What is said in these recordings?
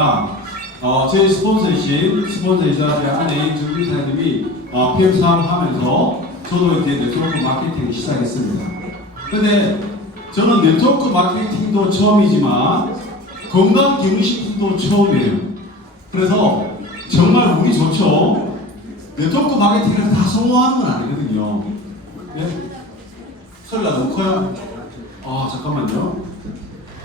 아니라 제 스폰서이자 제 아내 정기사님이 PM 사업을 하면서 저도 이제 네트워크 마케팅을 시작했습니다. 근데 저는 네트워크 마케팅도 처음이지만 건강기능식품도 처음이에요. 그래서 정말 운이 좋죠. 네트워크 마케팅을 다 성공하는 건 아니거든요. 네? 소리가 너무 커요? 잠깐만요.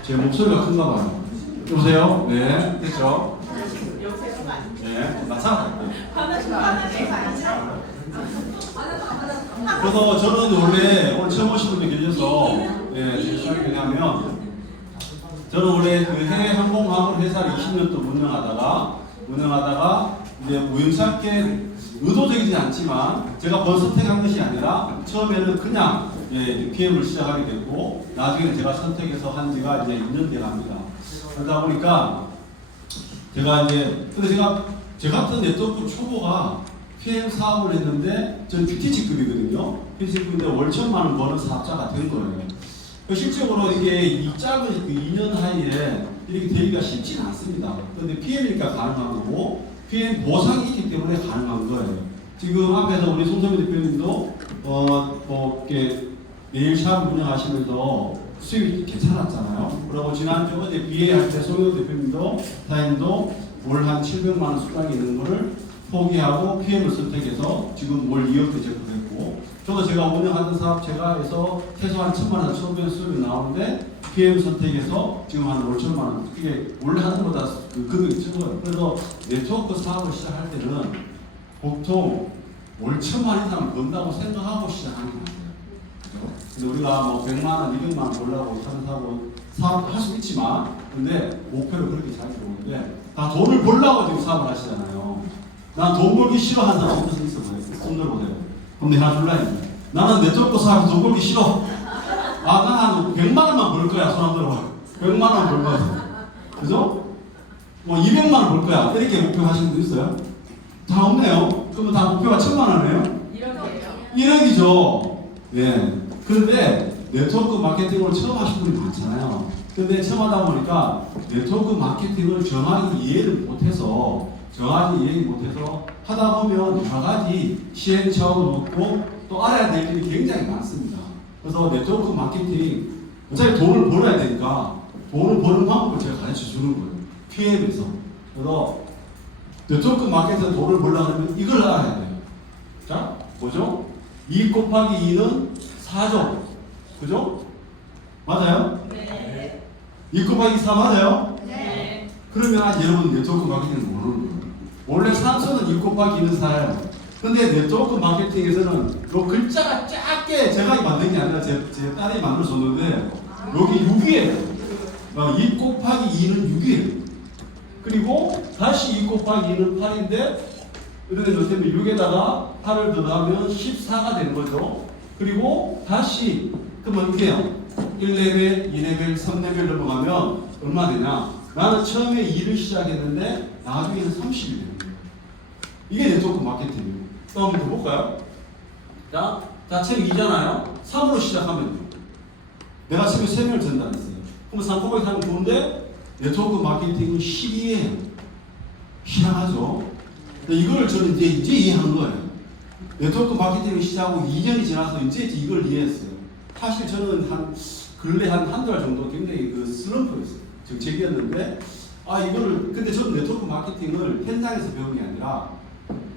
제 목소리가 큰가 봐요. 여보세요? 네, 됐죠? 네, 마찬가지. 그래서 저는 원래 오늘 처음 오신 분들 계셔서 제 사람이 뭐냐면 저는 원래 그 해외 항공화물 회사를 20년 또 운영하다가 이제 우연찮게 의도적이지 않지만 제가 번선택한 것이 아니라 처음에는 그냥 PM을 시작하게 됐고 나중에는 제가 선택해서 한 지가 이제 2년 돼 갑니다. 그러다 보니까 근데 제 같은 네트워크 초보가 PM 사업을 했는데 저는 PTG급이거든요. PTG급인데 월 1,000만 원 버는 사업자가 된 거예요. 실적으로 이게 이 짧은 2년 사이에 이렇게 되기가 쉽지는 않습니다. 그런데 PM이니까 가능한 거고 PM 보상이 있기 때문에 가능한 거예요. 지금 앞에서 우리 송소민 대표님도 이렇게 네일샵 운영하시면서 수입이 괜찮았잖아요. 그리고 지난주 어제 BA 할 때 송효 대표님도 사장님도 월 한 700만 원 수당이 있는 거를 포기하고 PM을 선택해서 지금 월 2억대 제출했고 저도 제가 운영하던 사업 제가 해서 최소한 1,000만 원, 1,500원 수입이 나오는데 PM 선택해서 지금 한 5천만 원 이게 원래 하는 것보다 그 금액이 적어요. 그래서 네트워크 사업을 시작할 때는 보통 월 1,000만 원 이상 번다고 생각하고 시작하는 거 같아요. 근데 우리가 뭐 100만 원, 200만 원 벌라고 사업을 할 수 있지만 근데 목표를 그렇게 잘 보는데 다 돈을 벌라고 지금 사업을 하시잖아요. 난 돈 벌기 싫어하는 사람 무슨 있어 보여요? 손 들어보세요. 그럼 내가 줄라요. 나는 네트워크 사업에서 돈 벌기 싫어. 나는 100만 원만 벌 거야. 손 안 들어봐. 100만 원 벌 거야. 그죠? 뭐 200만 원 벌 거야. 이렇게 목표 하시는 분 있어요? 다 없네요. 그러면 다 목표가 1,000만 원이에요? 1억이죠. 네. 그런데 네트워크 마케팅을 처음 하신 분이 많잖아요. 근데 처음 하다 보니까 네트워크 마케팅을 정확히 이해를 못해서 하다 보면 여러 가지 시행착오도 있고 또 알아야 될 일이 굉장히 많습니다. 그래서 네트워크 마케팅 어차피 돈을 벌어야 되니까 돈을 버는 방법을 제가 가르쳐 주는 거예요. PM에서. 그래서 네트워크 마케팅에서 돈을 벌려고 하면 이걸 알아야 돼요. 자, 뭐죠? 2 곱하기 2는 4죠. 그죠? 맞아요? 네. 2 곱하기 4 맞아요? 네. 그러면 여러분 네트워크 마케팅을 모르는 거예요. 원래 산소는 2 곱하기 2는 4예요. 근데 네트워크 마케팅에서는 요 글자가 작게 제가 만든 게 아니라 제 딸이 만들어줬는데 여기 6이에요. 2 곱하기 2는 6이에요. 그리고 다시 2 곱하기 2는 8인데 이렇게 넣으면 6에다가 8을 더하면 14가 되는 거죠. 그리고 다시 그러면 이렇게 해요. 1레벨, 2레벨, 3레벨 넘어가면 얼마 되냐? 나는 처음에 2를 시작했는데 나중에는 30이 되는 거예요. 이게 네트워크 마케팅이에요. 또 한번 더 볼까요? 자, 체력 2잖아요. 3으로 시작하면 돼요. 내가 처음에 3명을 전달했어요. 그럼 3 곱하기 3은 좋은데 네트워크 마케팅은 12예요. 희한하죠? 이걸 저는 이제 이해한 거예요. 네트워크 마케팅을 시작하고 2년이 지나서 이제 이걸 이해했어요. 사실 저는 근래 한 달 정도 굉장히 슬럼프였어요. 지금 제기였는데, 근데 저는 네트워크 마케팅을 현장에서 배운 게 아니라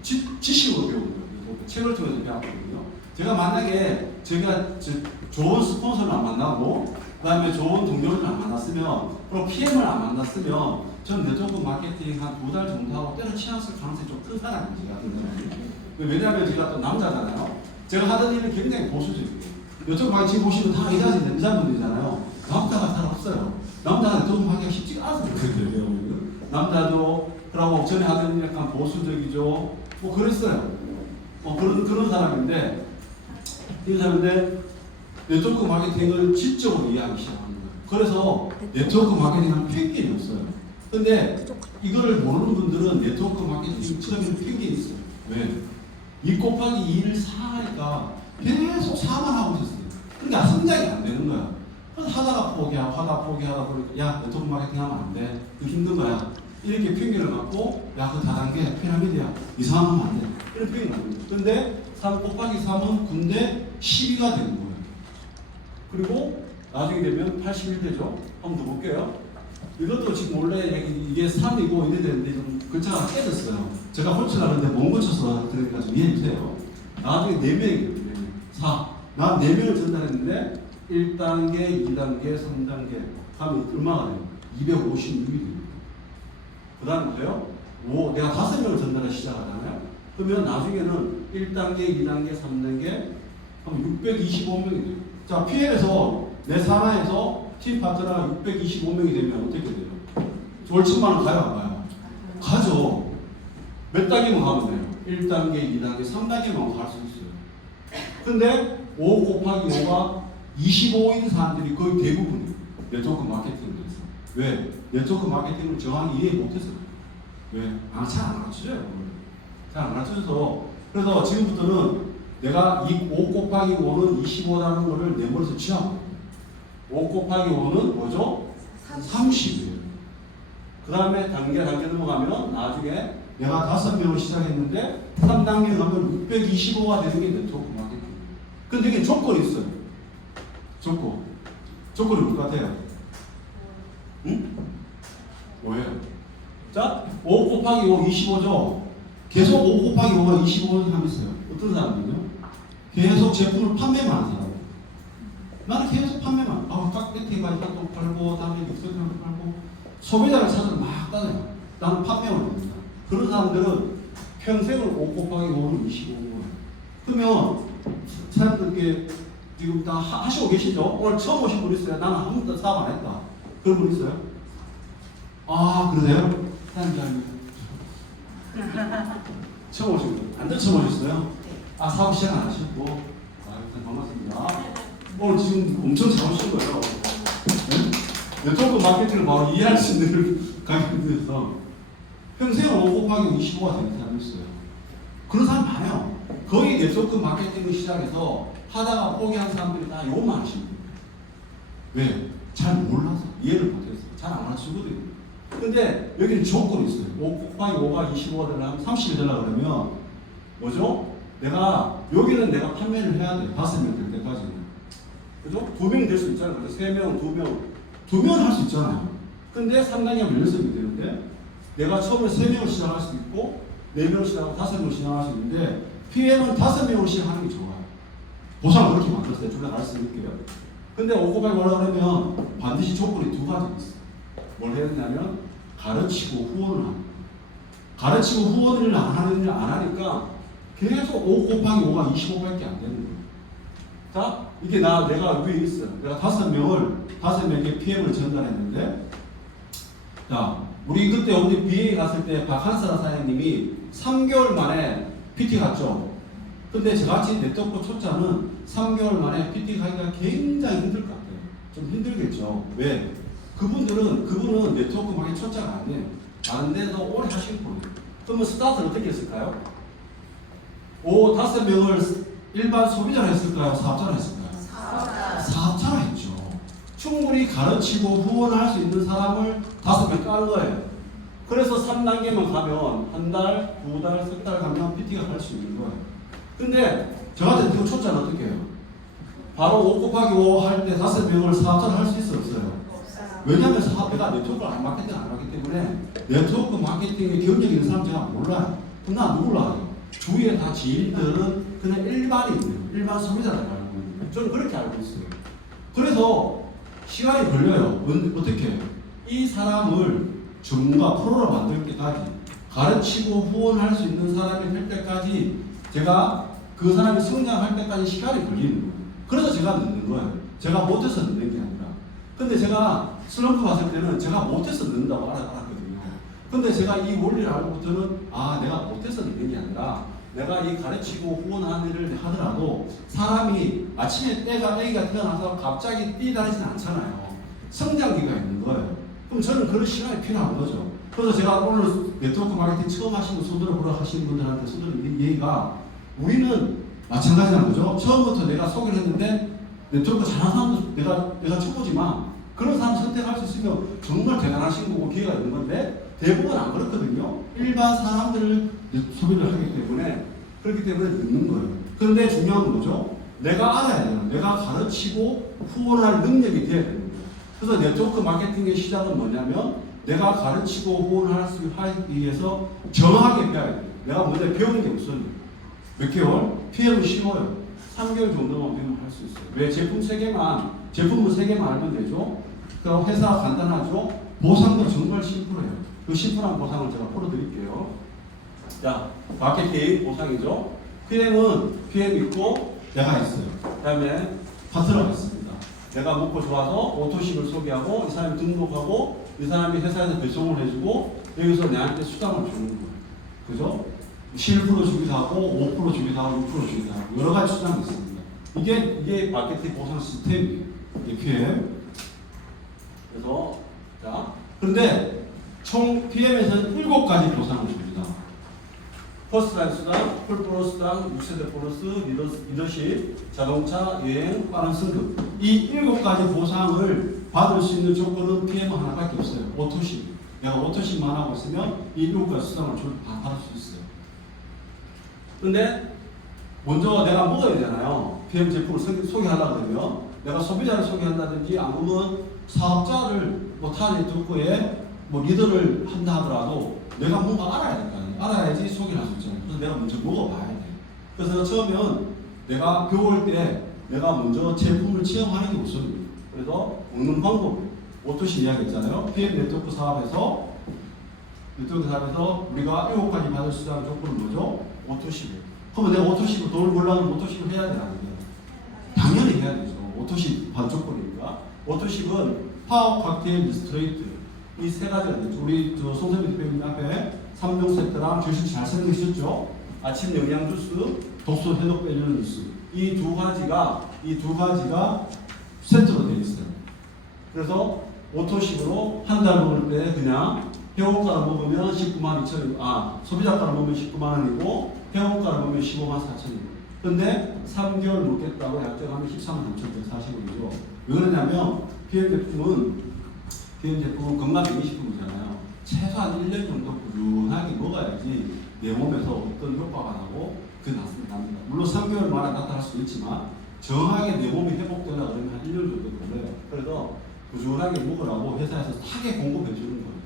지식으로 배운 거예요. 책을 통해서 배웠거든요. 제가 만약에 좋은 스폰서를 안 만나고, 그 다음에 좋은 동료를 안 만났으면, 그리고 PM을 안 만났으면, 전 네트워크 마케팅 한 2달 정도 하고 때려치웠을 가능성이 좀 큰 사람이에요. 왜냐하면 제가 또 남자잖아요. 제가 하던 일은 굉장히 보수적이에요. 네트워크 마케팅 보시면 다 여자분들이잖아요. 남자가 잘 없어요. 남자는 네트워크 마케팅 쉽지가 않거든요. 남자도, 그러고 전에 하던 일 약간 보수적이죠. 뭐 그랬어요. 그런 사람인데, 네트워크 마케팅을 지적으로 이해하기 시작합니다. 그래서 네트워크 마케팅은 편견이 없어요. 근데 이거를 모르는 분들은 네트워크 마케팅 처음에는 편견이 있어요. 왜? 2 곱하기 2를 4하니까 계속 4만 하고 있었어요. 그러니까 성장이 안 되는 거야. 그래서 하다가 포기하다 보니까 야, 네트워크 마케팅 하면 안 돼. 그 힘든 거야. 이렇게 핑계를 갖고 야 그 다단계 피라미드야 이상한 하면 안 돼. 이런 핑계를 갖는 거예요. 근데 3 곱하기 3은 군대 12가 되는 거예요. 그리고 나중에 되면 81되죠. 한번 더 볼게요. 이것도 지금 원래 이게 3이고 이래 되는데 좀 글자가 깨졌어요. 제가 고치려는데 못 고쳐서 그러니까 좀 이해해 주세요. 나중에 4명이에요. 4. 난 4명을 전달했는데 1단계, 2단계, 3단계 하면 얼마가 돼요? 256이 됩니다. 그 다음에 뭐예요? 5. 내가 5명을 전달을 시작하잖아요. 그러면 나중에는 1단계, 2단계, 3단계 하면 625명이 돼요. 자, PL에서 내 산하에서 팀 파트너가 625명이 되면 어떻게 돼요? 월층만은 가요, 안 가요? 가죠. 몇 단계만 가면 돼요? 1단계, 2단계, 3단계만 갈 수 있어요. 근데 5 곱하기 5가 25인 사람들이 거의 대부분이에요. 네트워크 마케팅을 해서. 왜? 네트워크 마케팅을 정확히 이해 못해서. 왜? 잘 안 가르쳐줘요. 잘 안 가르쳐줘서. 그래서 지금부터는 내가 이 5 곱하기 5는 25라는 거를 내 머리에서 취하고 5 곱하기 5는 뭐죠? 30이에요. 그 다음에 단계 넘어가면 나중에 내가 5명을 시작했는데 3단계 가면 625가 되는 게 네트워크 마케팅. 근데 이게 조건이 있어요. 조건이 뭘 같아요? 응? 뭐예요? 자, 5 곱하기 5 25죠? 계속 5 곱하기 5가 25를 하고 있어요. 어떤 사람들은요? 계속 제품을 판매만 하는 사람. 나는 계속 판매만. 깍배팅가 또 팔고, 다음에 믹서기도 팔고, 소비자를 찾아서 막 따져요. 나는 판매만 합니다. 그런 사람들은 평생을 5 곱하기 5는 25고. 그러면 사람들께 지금 다 하시고 계시죠? 오늘 처음 오신 분 있어요? 나는 한 번도 사업 안 했다. 그런 분 있어요? 그러세요? 사장님. 처음 오신 분. 완전 처음 오셨어요? 사업 시작 안 하셨고. 일단 반갑습니다. 오늘 지금 엄청 잘 오신 거예요. 네? 네트워크 마케팅을 바로 이해할 수 있는 가격에서 평생 5 곱하기 25가 되는 사람이 있어요. 그런 사람 많아요. 거의 네트워크 마케팅을 시작해서 하다가 포기한 사람들이 다 요만 하시는 거예요. 왜? 잘 몰라서 이해를 못해서 잘 안 가르치거든요. 근데 여기는 조건이 있어요. 5 곱하기 5가 25가 되려면 30이 되려고 그러면 뭐죠? 여기는 내가 판매를 해야 돼. 5명 될 때까지는. 그죠? 2명 될 수 있잖아요. 3명, 2명 할 수 있잖아요. 근데 3단계가 16명이 되는데 내가 처음에 3명을 시작할 수도 있고 4명을 시작하고 5명을 시작할 수 있는데 PM은 5명을 시작하는 게 좋아요. 보상을 그렇게 만들었어요. 둘 다 가르쳐 드릴게요. 근데 5 곱하기 5라고 하면 반드시 조건이 2가지가 있어요. 뭘 해야 되냐면 가르치고 후원을 합니다. 가르치고 후원을 안 하니까 계속 5 곱하기 5가 25밖에 안 되는 거예요. 자, 이게 내가 위에 있어요. 내가 5명에게 PM을 전달했는데, 자, 우리 그때 어디 BA 갔을 때 박한사 사장님이 3개월 만에 PT 갔죠. 근데 저같이 네트워크 초짜는 3개월 만에 PT 가기가 굉장히 힘들 것 같아요. 좀 힘들겠죠. 왜? 그분은 네트워크 마케팅 초짜가 아니에요. 다른 데서 오래 하신 분이에요. 그러면 스타트를 어떻게 했을까요? 5명을 일반 소비자로 했을까요? 사업자로 했을까요? 사업자로 했죠. 충분히 가르치고 후원할 수 있는 사람을 5명 까는 거예요. 그래서 3단계만 가면 한 달, 2달, 3달 가면 PT가 갈 수 있는 거예요. 근데 저 같은 그 초짜는 어떻게 해요? 바로 5 곱하기 5 할 때 5명을 사업자로 할 수 있어요? 없어요? 왜냐하면 내가 네트워크를 마케팅을 안 하기 때문에 네트워크 마케팅의 경력이 있는 사람 제가 몰라요. 그럼 나 누굴 알아요? 주위에 다 지인들은 그냥 일반인이에요. 일반 소비자라고 알고 있는 거예요. 저는 그렇게 알고 있어요. 그래서 시간이 걸려요. 어떻게? 이 사람을 전문가 프로로 만들 때까지 가르치고 후원할 수 있는 사람이 될 때까지 제가 그 사람이 성장할 때까지 시간이 걸리는 거예요. 그래서 제가 늦는 거예요. 제가 못해서 늦는 게 아니라. 근데 제가 슬럼프 봤을 때는 제가 못해서 늦는다고 알았거든요. 근데 제가 이 원리를 알고부터는 내가 못해서 늦는 게 아니라 내가 이 가르치고 후원하는 일을 하더라도 사람이 아침에 A가 태어나서 갑자기 뛰다니진 않잖아요. 성장기가 있는 거예요. 그럼 저는 그런 시간이 필요한 거죠. 그래서 제가 오늘 네트워크 마케팅 처음 하시는 손들어 보러 하시는 분들한테 손들어 얘기가 우리는 마찬가지라는 거죠. 처음부터 내가 소개를 했는데 네트워크 잘하는 사람도 내가 첫 보지만 그런 사람 선택할 수 있으면 정말 대단하신 거고 기회가 있는 건데 대부분 안 그렇거든요. 일반 사람들을 소비를 하기 때문에 그렇기 때문에 늦는 거예요. 그런데 중요한 건 뭐죠? 내가 알아야 돼요. 내가 가르치고 후원할 능력이 돼야 되는 거예요. 그래서 네트워크 마케팅의 시작은 뭐냐면 내가 가르치고 후원하기 위해서 정확하게 배워야 돼요. 내가 먼저 배우는 게 없어요. 몇 개월? PM은 쉬워요. 3개월 정도만 배우면 할 수 있어요. 왜? 제품은 3개만 알면 되죠. 그럼 회사 간단하죠. 보상도 정말 심플해요. 그 심플한 보상을 제가 풀어드릴게요. 자, 마케팅 보상이죠. PM은 PM 있고 내가 있어요. 그 다음에 파트너가 있습니다. 내가 먹고 좋아서 오토식을 소개하고 이 사람이 등록하고 이 사람이 회사에서 배송을 해주고 여기서 내한테 수당을 주는 거예요. 그죠? 7% 주기도 하고 5% 주기도 하고 6% 주기도 하고 여러 가지 수당이 있습니다. 이게 마케팅 보상 시스템이에요. 이게 PM. 그래서 자, 그런데 총 PM에서는 7가지 보상을 줍니다. 퍼스트라인 수당, 풀프로 수당, 6세대 보너스, 리더십, 자동차, 여행, 빠른 승급. 이 7가지 보상을 받을 수 있는 조건은 PM 하나밖에 없어요. 오토식. 내가 오토식만 하고 있으면 이 7가지 수당을 받을 수 있어요. 근데 먼저 내가 먹어야 되잖아요. PM 제품을 소개하려고 그러면 내가 소비자를 소개한다든지 아니면 사업자를 타 네트워크에 리더를 한다 하더라도 내가 뭔가 알아야 될 거 아니에요. 알아야지 소개를 할 수 있잖아요. 그래서 내가 먼저 먹어봐야 돼요. 그래서 처음에는 내가 배울 때 내가 먼저 제품을 체험하는 게 우선입니다. 그래서 먹는 방법, 오토시 이야기 했잖아요. PM 네트워크 사업에서 우리가 7가지 받을 수 있는 조건은 뭐죠? 오토시예요. 그러면 내가 오토시로 돈을 벌려면 오토시를 해야 되는 거예요. 당연히 해야 되죠. 오토시 반조건이니까. 오토식은 파워, 칵테일, 스트레이트 이 3가지가 되죠. 우리 송선미 대표님 앞에 3종 세트랑 주식 잘 설명하셨죠? 아침 영양 주스, 독소 해독 빼주는 주스 이 두 가지가 세트로 되어 있어요. 그래서 오토식으로 한 달 먹을 때 그냥 회원가를 먹으면 19만 2천원, 소비자가를 먹으면 19만 원이고 회원가를 먹으면 15만 4천원이고. 근데 3개월 먹겠다고 약정하면 13만 3,140원이죠. 왜 그러냐면 PM 제품은 건강기능식품이잖아요. 최소한 1년 정도 꾸준하게 먹어야지 내 몸에서 어떤 효과가 나고 그게 납니다. 물론 3개월 만에 나타날 수도 있지만 정확하게 내 몸이 회복되려 그러면 한 1년 정도 걸려요. 그래서 꾸준하게 먹으라고 회사에서 타게 공급해 주는 거예요.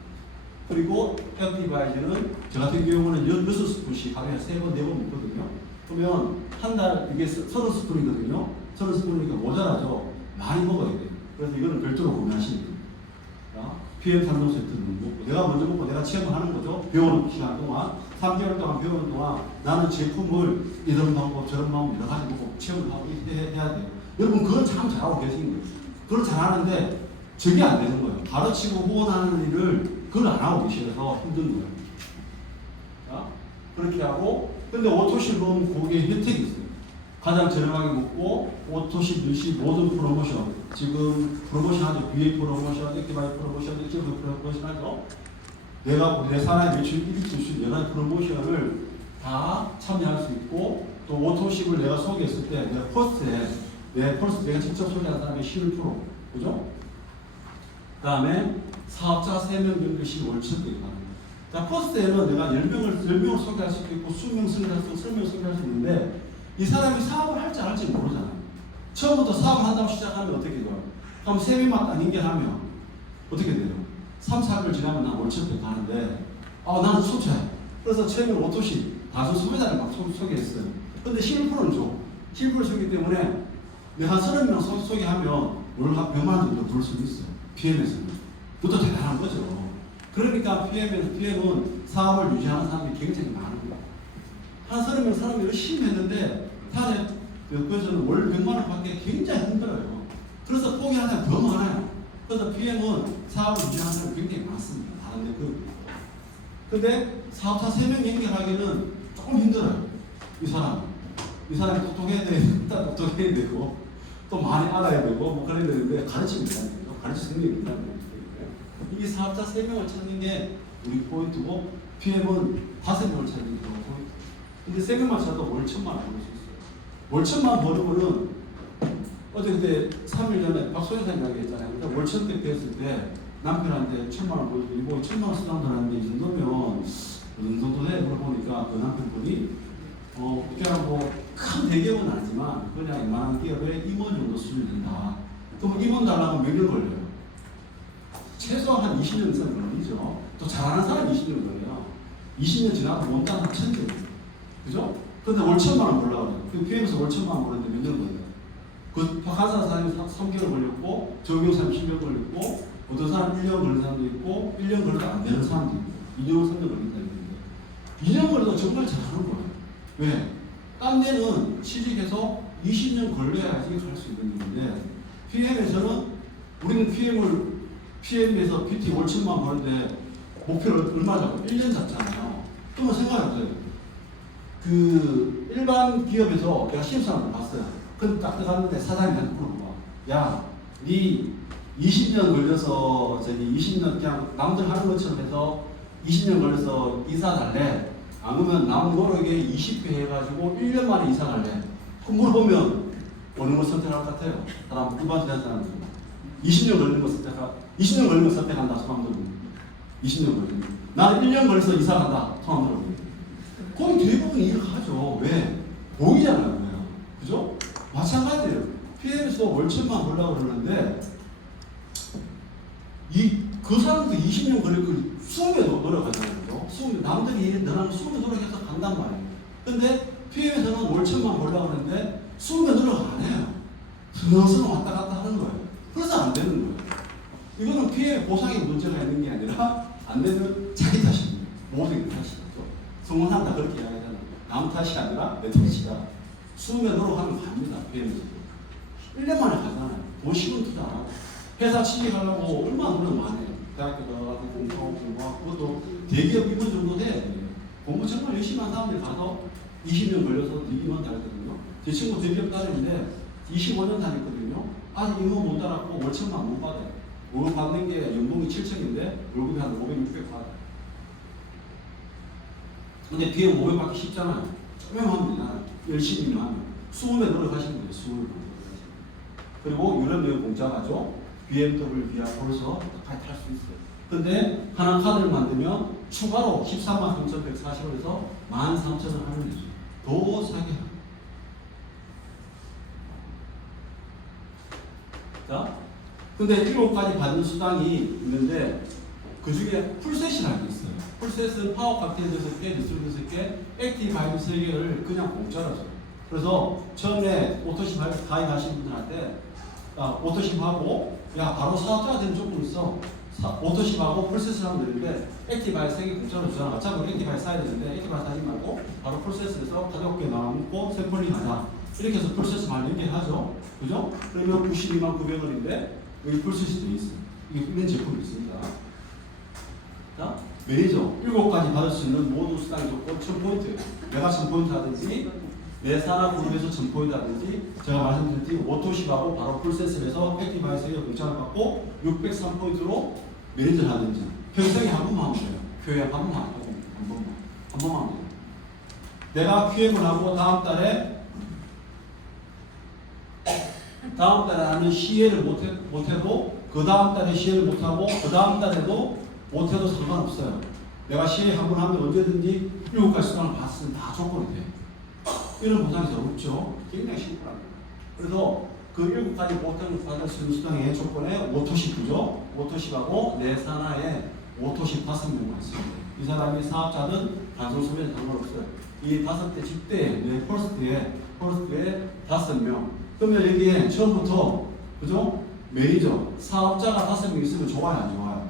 그리고 액티바이즈는 저 같은 경우는 6스푼씩 하루에 3번, 4번 먹거든요. 그러면 한 달 이게 30스푼이거든요. 30스푼이니까 모자라죠. 많이 먹어야 돼요. 그래서 이거는 별도로 구매하시면 돼요. PM 3종 세트를 먹고 내가 먼저 먹고 내가 체험을 하는 거죠. 배우는 시간 동안 3개월 동안 배우는 동안 나는 제품을 이런 방법 저런 방법 여러 가지 먹고 체험을 하고 해야 돼요. 여러분 그걸 참 잘하고 계신 거예요. 그걸 잘하는데 저게 안 되는 거예요. 가르치고 후원하는 일을 그걸 안 하고 계셔서 힘든 거예요. 자, 그렇게 하고 근데 오토실 보면 거기에 혜택이 있어요. 가장 저렴하게 먹고 오토십, 유시 모든 프로모션 지금 프로모션 하죠. BA 프로모션, 액티바이 프로모션, 액티브 프로모션 하죠. 내가 내 사람의 매출 1위 줄수 여러 프로모션을 다 참여할 수 있고 또 오토십을 내가 소개했을 때 내가 포스트에 내가 직접 소개한 사람의 11% 그죠? 그 다음에 사업자 3명 정도 씩 월척이 가능해요. 자, 포스트에는 내가 10명을 소개할 수도 있고 20명 소개할 수 있는데 이 사람이 사업을 할지 안 할지 모르잖아요. 처음부터 사업을 한다고 시작하면 어떻게 돼요? 그럼 3명만 딱 연결하면 어떻게 돼요? 3, 4개월 지나면 난 월척에 가는데 나는 소차해. 그래서 처음에 오토시 다수 소비자를 막 소개했어요. 근데 11%는 줘. 11% 주기 때문에 내가 한 30명 소개하면 월 한 100만 원 정도 벌 수 있어요. PM에서는. 그것도 대단한 거죠. 그러니까 PM은 사업을 유지하는 사람이 굉장히 많은 거예요. 한 30명 사람이 열심히 했는데 다들 그래서는 월 100만 원 받기 굉장히 힘들어요. 그래서 포기하는 사람이 더 많아요. 그래서 PM은 사업을 유지하는 사람이 굉장히 많습니다. 다른데 근데 사업자 3명 연결하기는 조금 힘들어요. 이 사람이 똑똑해야 되고 또 많이 알아야 되고 그래야 되는데 가르치면 되는 거죠. 가르칠 능력이 있다는 거죠. 이게 사업자 3명을 찾는 게 우리 포인트고 PM은 5명을 찾는 게 포인트. 근데 3명만 찾아도 월 1,000만 원 벌 수 있어요. 월 1,000만 벌으면은 어제 그때 3일 전에 박소연 사님 이야기 했잖아요. 그러니까 월 1,000대 배웠을 때 남편한테 1,000만 원 보여드리고 1,000만 원 수당도 하는데 이 정도면 어느 정도 돼? 물어보니까 그 남편분이 그냥 뭐 큰 대기업은 아니지만 그냥 이만한 기업에 임원 정도 수준이 된다. 그럼 임원 달라면 몇 년 걸려요? 최소한 한 20년 이상 걸리죠. 또 잘하는 사람이 20년 걸려요. 20년 지나도 원당 한 1,000개. 그죠? 근데 월 1,000만 원 벌려고 그래요. 그 PM에서 월 1,000만 원 벌었는데 몇 년 걸려요? 그 박한사 사람이 3개월 걸렸고, 정경 사람이 10년 걸렸고, 어떤 사람 1년 걸린 사람도 있고, 1년 걸려도 안 되는 사람도 있고, 2년, 3년 걸린다 있는데, 2년 걸려도 정말 잘하는 거예요. 왜? 딴 데는 취직해서 20년 걸려야지 갈 수 있는 일인데, PM에서는 우리는 PM에서 PT 월 1,000만 벌는데, 목표를 얼마 잡고 1년 잡잖아요. 그러면 생각해보세요. 그 일반 기업에서 내가 신입사원을 봤어요. 근데 딱 들어갔는데 사장님한테 물어봐. 야, 네 20년 걸려서 20년 그냥 남들 하는 것처럼 해서 20년 걸려서 이사 갈래? 아니면 남 노력에 20배 해가지고 1년 만에 이사 갈래? 그럼 물어보면 어느 걸 선택할 것 같아요? 사람 일반 사람들 20년 걸리는 거 선택한다. 사람들은 20년 걸리는 거. 나는 1년 걸려서 이사 간다. 사람들은 거의 대부분 이렇게 하죠. 왜? 보이잖아요. 그죠? 마찬가지예요. PM에서 월 1,000만 벌려고 그러는데 그 사람도 20년 걸리고 20배 노력하잖아요. 그죠? 20배, 남들이 너랑 20배 노력해서 간단 말이에요. 근데 PM에서는 월 1,000만 벌려고 그러는데 20배 노력 안 해요. 서서히 왔다 갔다 하는 거예요. 그래서 안 되는 거예요. 이거는 PM의 보상에 문제가 있는 게 아니라 안 되면 자기 탓입니다. 모든 탓이죠. 성공한다 그렇게 이야기하잖아요. 남 탓이 아니라 내 탓이다. 20배 노력하면 갑니다. PM에서도. 1년 만에 가잖아요. 돈 10원 투자 안 하고. 회사 취직하려고 얼마나 노력 많이 해요. 대학교 들어가서 공부하고 그것도 대기업 입원 정도 돼야 돼요. 공부 정말 열심히 한 사람들이 가서 20년 걸려서 임원 다녔거든요. 제 친구 대기업 다니는데 25년 다녔거든요. 아직 임원 못 달았고 월 1,000만 못 받아요. 월 받는 게 연봉이 7천인데 월급이 한 500, 600 받아요. 근데 비용 500 받기 쉽잖아요. 조금 하면 되잖아요. 열심히 하면. 20배 노력하시면 돼요. 20배. 그리고 유럽 여행 공짜가죠. BMW, 비아 폴서 다 탈 수 있어요. 근데 하나 카드를 만들면 추가로 13만 3,140원에서 13,000원 하면 되죠. 더 싸게. 자, 근데 7가지 받는 수당이 있는데 그 중에 풀셋이라는 게 있어요. 풀셋은 파워 칵테일 6개, 리솔브 6개, 액티브 바이브 3개를 그냥 공짜로 줘요. 그래서 처음에 오토십 가입하신 분들한테 오토십하고 야 바로 사업자가 되는 조건이 있어. 오토십하고 풀셋을 하면 되는데 액티바이 3개 공짜로 주잖아. 어차피 우리 액티바이 써야 되는데 액티바이 사지 말고 바로 풀셋에서 가볍게 나눠먹고 샘플링 하자. 이렇게 해서 풀셋을 많이 연계하죠. 그죠? 그러면 92만 900원인데 여기 풀셋이 돼 있어. 이게 이런 제품이 있습니다. 자, 매니저 7가지 받을 수 있는 모든 수당의 조건 1000포인트. 내가 1000포인트 하든지 내 산하 그룹에서 1000포인트 하든지 제가 말씀드린 오토십하고 바로 풀셋을 해서 액티바이 3개 공짜를 받고 603포인트로 매니저 하든지 평생에 한 번만 하면 돼요. 교회 한 번만 하고 한 번만 하면 돼요. 내가 QM을 하고 다음 달에 나는 CA를 못해도 그 다음 달에 CA를 못하고 그 다음 달에도 못해도 상관없어요. 내가 CA 한 번 하면 언제든지 7가지 수당을 받으면 다 조건이 돼요. 이런 보상이 어렵죠. 굉장히 심플합니다. 그래서 그 7가지 보상을 받을 수 있는 수당의 조건에 오토십이죠. 오토십하고 내 산하에 오토십 5명만 있습니다. 이 사람이 사업자든 단순 소비자든 상관없어요. 이 5대 집대, 내 퍼스트에 5명. 그러면 여기에 처음부터 그죠? 매니저, 사업자가 5명 있으면 좋아요, 안 좋아요?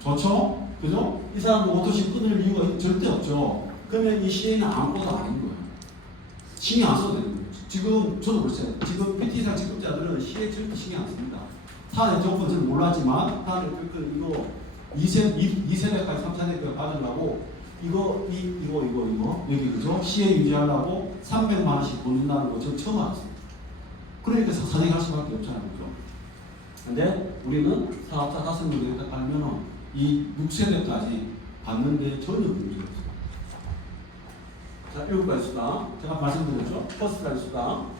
좋죠? 그죠? 이 사람도 오토십 끊을 이유가 절대 없죠. 그러면 이 CA는 아무것도 아닌 거예요. 신경 안 써도 되는 거예요. 지금 저도 그랬어요. 지금 PT상 직급자들은 CA 절대 신경 안 씁니다. 사내 조건 잘 몰랐지만 사내 이거 2세대까지 3세대까지 받으려고 이거 여기 그죠? CA 유지하려고 300만 원씩 보낸다는 거 저 처음 알았어요. 그러니까 사장이 할 수밖에 없잖아요. 그죠? 근데 우리는 사업자 5명이 알면은 이 6세대까지 받는데 전혀 문제가 없어요. 자, 7가지 수당. 제가 말씀드렸죠? 퍼스트까지 수당.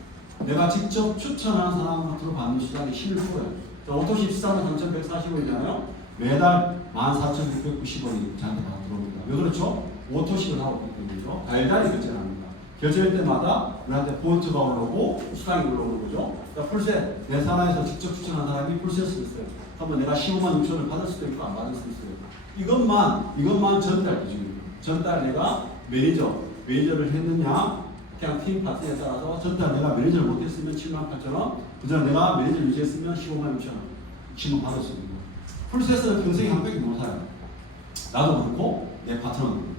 내가 직접 추천하는 사람한테로 받는 수당이 11%예요. 오토십 수당은 3,140원이잖아요. 매달 14,690원이 저한테 받아 들어옵니다. 왜 그렇죠? 오토식을 하고 있기 때문이죠. 달달이 결제를 합니다. 결제할 때마다 우리한테 포인트가 올라오고 수당이 올라오는 거죠. 그러니까 풀셋, 내 산하에서 직접 추천한 사람이 풀셋을 있어요. 그러면 내가 15만 6천을 받을 수도 있고 안 받을 수도 있어요. 이것만 전달 기준입니다. 전달 내가 매니저를 했느냐, 그냥 팀 파트에 따라서 전달 내가 매니저를 못했으면 7만 8천 원, 그전 내가 매니저를 유지했으면 15만 6천 원, 10만 받을 수 있는 거예요. 풀셋은 평생에 한 팩이 못 사요. 나도 그렇고 내 파트너도.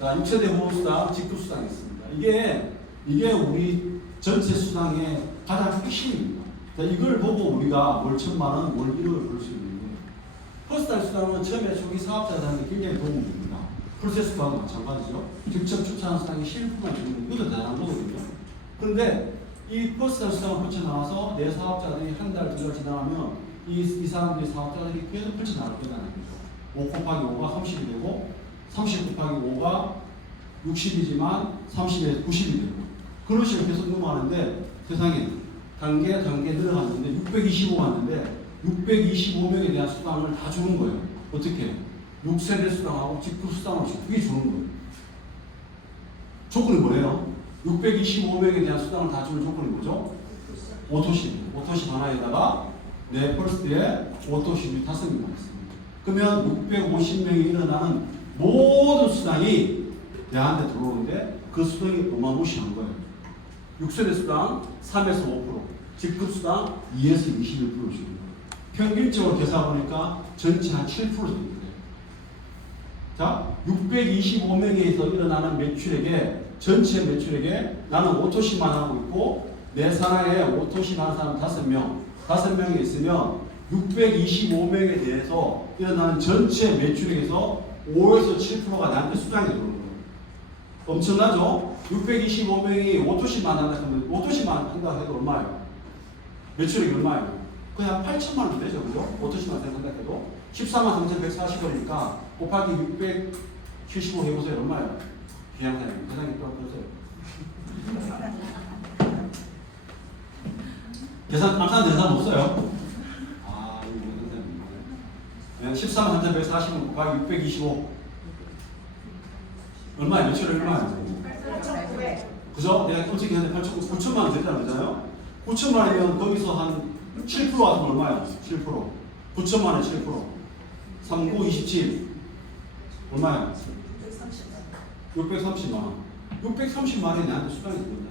자, 6세대 보호수당, 직구수당이 있습니다. 이게 우리 전체 수당의 가장 핵심입니다. 자, 이걸 보고 우리가 월 1,000만 원, 월 1억을 벌 수 있는 거예요. 퍼스널 수당은 처음에 초기 사업자들한테 굉장히 도움이 됩니다. 풀셋 수당도 마찬가지죠. 직접 추천한 수당이 11%만 주는 이것도 대단한 거거든요. 그런데 이 퍼스널 수당을 붙여나와서 내 사업자들이 한 달, 두 달 지나면 이 사람들이 사업자들이 계속 붙여나갈 거라는 거죠. 5 곱하기 5가 30이 되고 30 곱하기 5가 60이지만 30에 90이 되고 그런 식으로 계속 넘어가는데 세상에 단계 늘어갔는데 625 왔는데 625명에 대한 수당을 다 주는 거예요. 어떻게? 6세대 수당하고 직구 수당을 그게 주는 거예요. 조건이 뭐예요? 625명에 대한 수당을 다 주는 조건이 뭐죠? 오토십 하나에다가 내 펄스트에 오토십이 5명만 있습니다. 그러면 650명이 일어나는 모든 수당이 내한테 들어오는데 그 수당이 어마무시한 거예요. 6세대 수당 3에서 5%, 직급 수당 2에서 21% 주는 거예요. 평균적으로 계산해보니까 전체 한 7% 정도 돼요. 자, 625명에서 일어나는 매출액에 전체 매출액에 나는 오토십만 하고 있고 내 산하에 오토십 하는 사람 5명이 있으면 625명에 대해서 일어나는 전체 매출액에서 5에서 7%가 나한테 수당이 들어오는 거예요. 엄청나죠? 625명이 오토십만 한다 하면 오토십만 한다 해도 얼마예요? 매출액이 얼마예요? 그냥 8천만 원 되죠, 그죠? 오토십만 생각한다 해도 14만 3,140원이니까 곱하기 675 해보세요. 얼마예요? 계산사님, 계산기 또 보세요. 계산 대상 없어요? 아, 이거 14만 3,140원 곱하기 625 얼마예요? 매출액 얼마예요? 8,900. 그죠? 내가 솔직히 했는데 9천만 원 됐다는 거잖아요? 9천만 원이면 거기서 한 7% 같으면 얼마예요? 7%. 9천만 원 7%. 39, 27. 얼마예요? 630만 원. 630만 원이 나한테 수당이 들어온다.